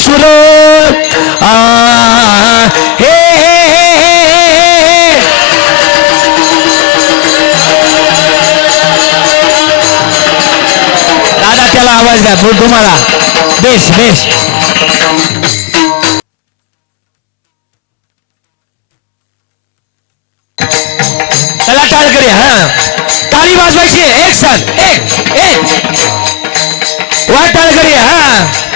शिवाजीश्वर आ हे दादा त्याला आवाज द्या तुम्हाला. Bass bass. चला टाळ करूया हा. टाळी वाजवायची एक साथ एक एक. वाट टाळ करूया हा.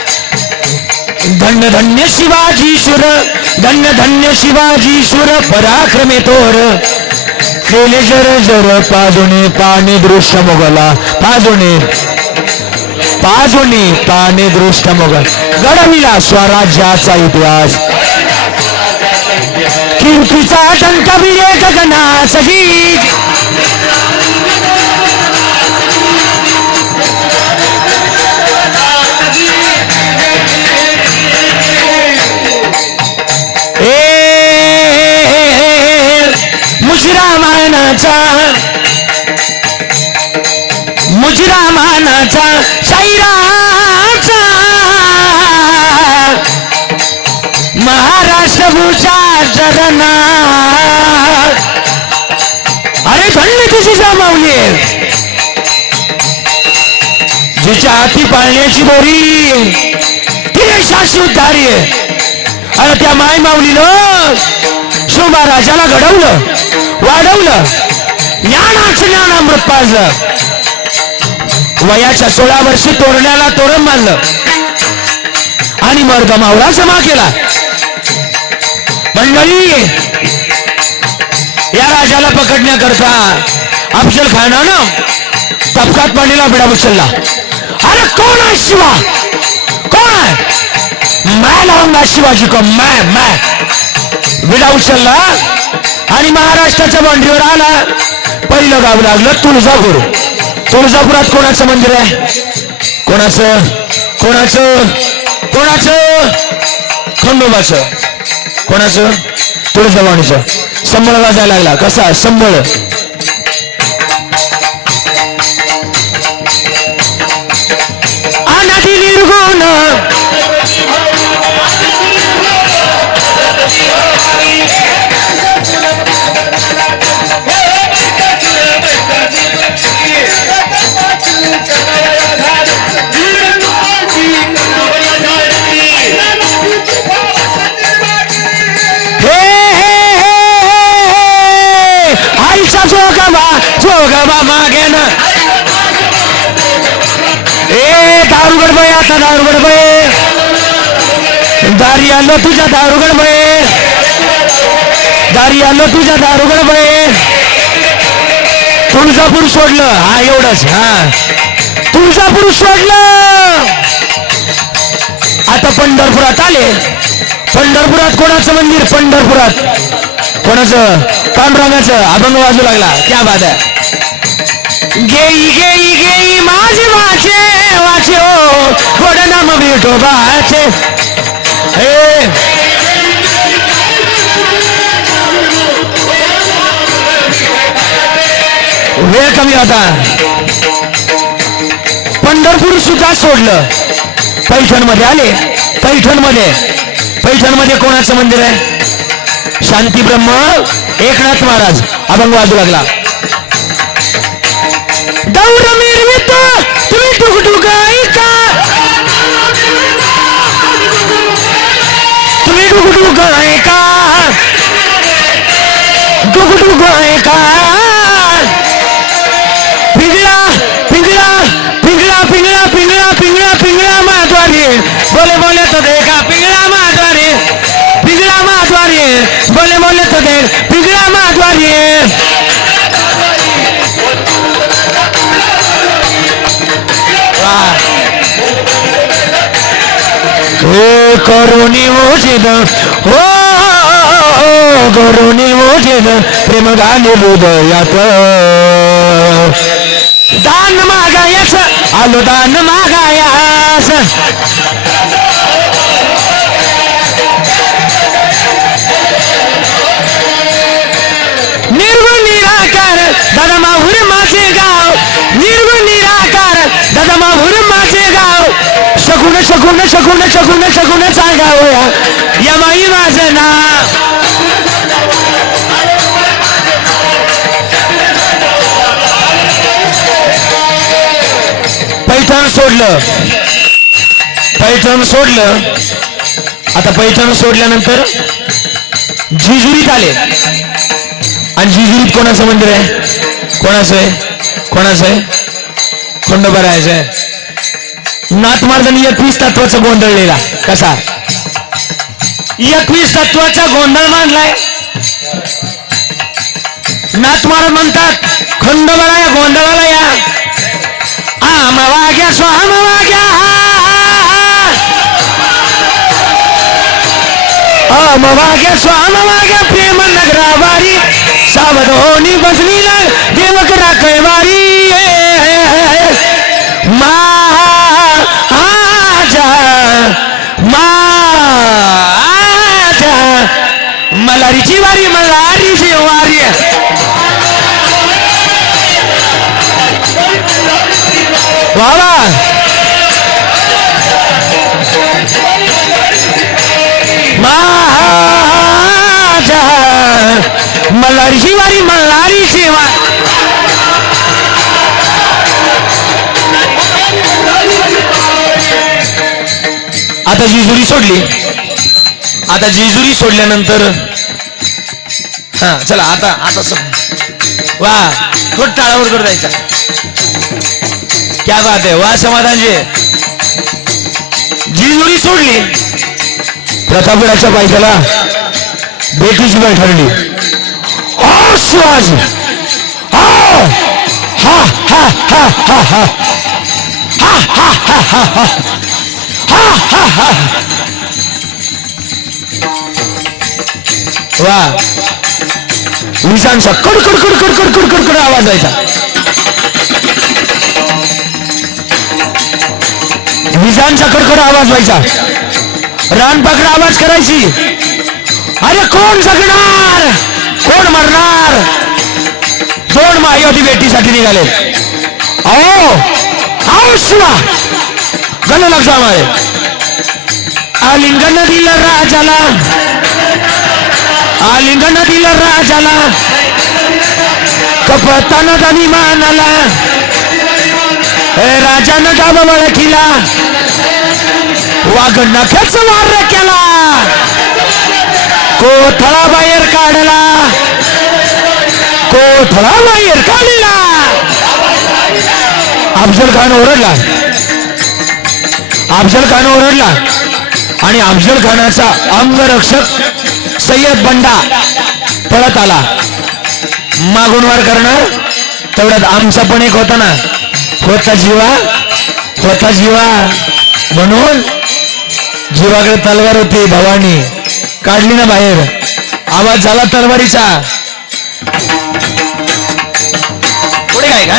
धन्य धन्य शिवाजी शिवाजीश्वर धन्य धन्य शिवाजी शिवाजीश्वर पराक्रमे तोर केले जर जर पाजुने पाणी दृष्ट मोगला पाजुने पाजुने पाणी दृष्ट मोगल. घडविला स्वराज्याचा इतिहास. कीर्तीचा टंक विजय गगनासही मानाचा मुजरा मानाचा शाहिराचा महाराष्ट्र भूषा चरणा अरे धन्य तुझी जमावली जिच्या हाती पाळण्याची बोरी। ती शाश्वत धारी आहे. अरे त्या माय माऊलीनं शोभा राजाला घडवलं. वाढवलं. ज्ञानाचं ज्ञान अमृत पाजलं. वयाच्या सोळा वर्षी तोरण्याला तोरण बांधलं. आणि मर्द मावळा जमा केला. मंडळी या राजाला पकडण्याकरता अफजल खानानं तपकात पाणीला बिडा उचलला. अरे कोण आहे शिवा? कोण आहे? मैं लावून शिवाजी को माय माय. बिडा उचलला. आणि महाराष्ट्राच्या बांड्रीवर आला. पहिलं गाव लागलं तुळजापूर. तुळजापुरात कोणाचं मंदिर आहे? कोणाचं? कोणाचं? कोणाचं? खंडोबाचं. कोणाचं? तुळजाभवानीचं. संबळ वाजायला लागला. कसा? संबळ. अनादी निर्गुण. गबा मागे ना ए दारुगड बाई आता दारुगड बाई दारी आलो तुझ्या दारुगड बाई दारी आलो तुझ्या दारुगड बाई तुळजापूर सोडलं. हा एवढंच. हा. तुळजापूर सोडलं. आता पंढरपुरात आले. पंढरपुरात कोणाचं मंदिर? पंढरपुरात. कोणाचं? पांडुरंगाचं. अभंग वाजू लागला. क्या बात आहे. गेई गेई गेई माझे वाचे वाचे ओ गोड नाम विठोबाचे बाचे. हे. वेळ कमी होता. पंढरपूर सुद्धा सोडलं. पैठणमध्ये आले. पैठणमध्ये पैठणमध्ये कोणाचं मंदिर आहे? शांती ब्रह्म एकनाथ महाराज अभंग वाजू लागला. दौड मिरवित तुम्ही डुगडुग ऐका तुम्ही डुगडुग ऐका डुगडुग ऐका पिंगळा पिंगळा पिंगळा पिंगळा पिंगळा पिंगळा पिंगळा माधवारी। बोले बोले तो देखा पिंगळा माधवारी। पिंगळा माधवारी। बोले बोले तो देख पिंगळा माधवारी। करुणी मोजिन हो करुणी मोजिन प्रेम गाणे हृदयात दान मागायच आलो दान मागायास. शकून शकून शकून शकून सांगावया हो या. माझं ना पैठण सोडलं. पैठण सोडलं. आता पैठण सोडल्यानंतर जिजुरीत आले. आणि जिजुरीत कोणाचं मंदिर आहे? कोणाचं आहे? कोणाचं आहे? खंडोबारायचं आहे. नाथ महाराजांनी एकवीस तत्वाचा गोंधळलेला कसा? एकवीस तत्वाचा गोंधळ मांडलाय. नाथ महाराज म्हणतात खंडोबाला या गोंधळाला या. आम वाग्या स्वाम वाग्या आम वाग्या स्वाम वाग्या प्रेम नगरावारी सावधोनी बसलीला देवकरा कैवारी मल्हारीची वारी मल्हारीची आता जेजुरी सोडली. आता जेजुरी सोडल्यानंतर हा चला आता आता वा थोड टाळावर कर जायचा क्या बात आहे. वा समाधानजी. जेजुरी सोडली. प्रतापगडाच्या पायथ्याला बेटीची वेळ ठरली. first one. Ha! Ha ha ha ha ha. Ha ha ha ha ha. Ha ha ha. वा विजांचा कडकड कडकड कडकड कडकड आवाज यायचा विजांचा कडकड आवाज व्हायचा रानपाकडा आवाज करायची अरे कोण जगणार कोण मरणार? दोन होती बेटीसाठी निघाले. अहो आओ शिवा. गण लक्षा मारे आलिंगन दिलं राजाला. आलिंगन दिलं राजाला. कपतान दानी मानाला ए, राजानं गाव ओळखीला. वाघ नख्याच वार केला. कोथळा बाहेर काढला. कोथळा बाहेर काढला. अफजल खान ओरडला. अफजल खान ओरडला. आणि अफजल खानाचा अंगरक्षक सय्यद बंडा पळत आला. मागून वार करणार तेवढ्यात आमचा पण एक होता ना. होता जीवा होता जीवा. म्हणून जीवाकडे तलवार होती भवानी. काढली ना बाहेर. आवाज झाला तरवारीचा पुढे काय का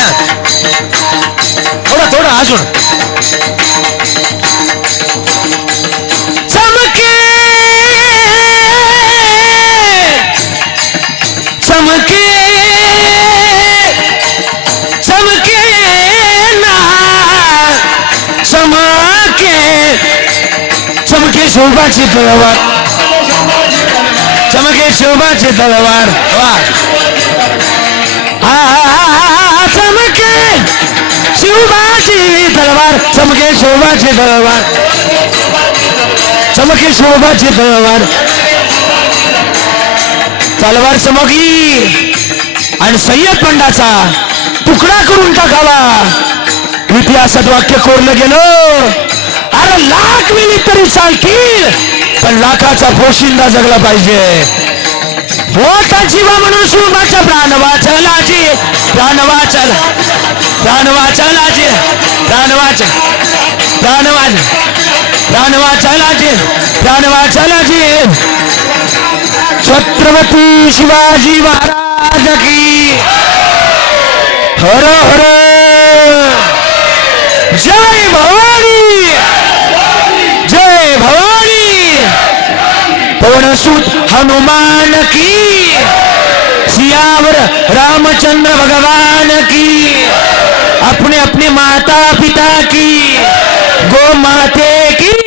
थोडा थोडा अजून चमके! चमके! चमके ना! चमके! चमके शोभाची तलवार चमके शोभाची तलवार वा चमके शिवबाची तलवार चमके शोभाची तलवार चमके शोभाची तलवार तलवार चमकली आणि सय्यद पंडाचा तुकडा करून टाकावा इतिहासात वाक्य कोरलं गेलो अरे लाख मिली तरी चालतील पण लाखाचा पोशिंदा जगला पाहिजे. मोठा जीवा म्हणून शिवबाचा प्राण वाचलाची प्राण वाचल. प्राण वाचलाची प्राण वाच प्राण वाच प्राण वाचलाची प्राण वाचलाची छत्रपती शिवाजी महाराज की. हर हर. जय भवानी जय भवानी पवनसुत हनुमान की। सियावर रामचंद्र भगवान की। अपने अपने माता पिता की। गो माते की।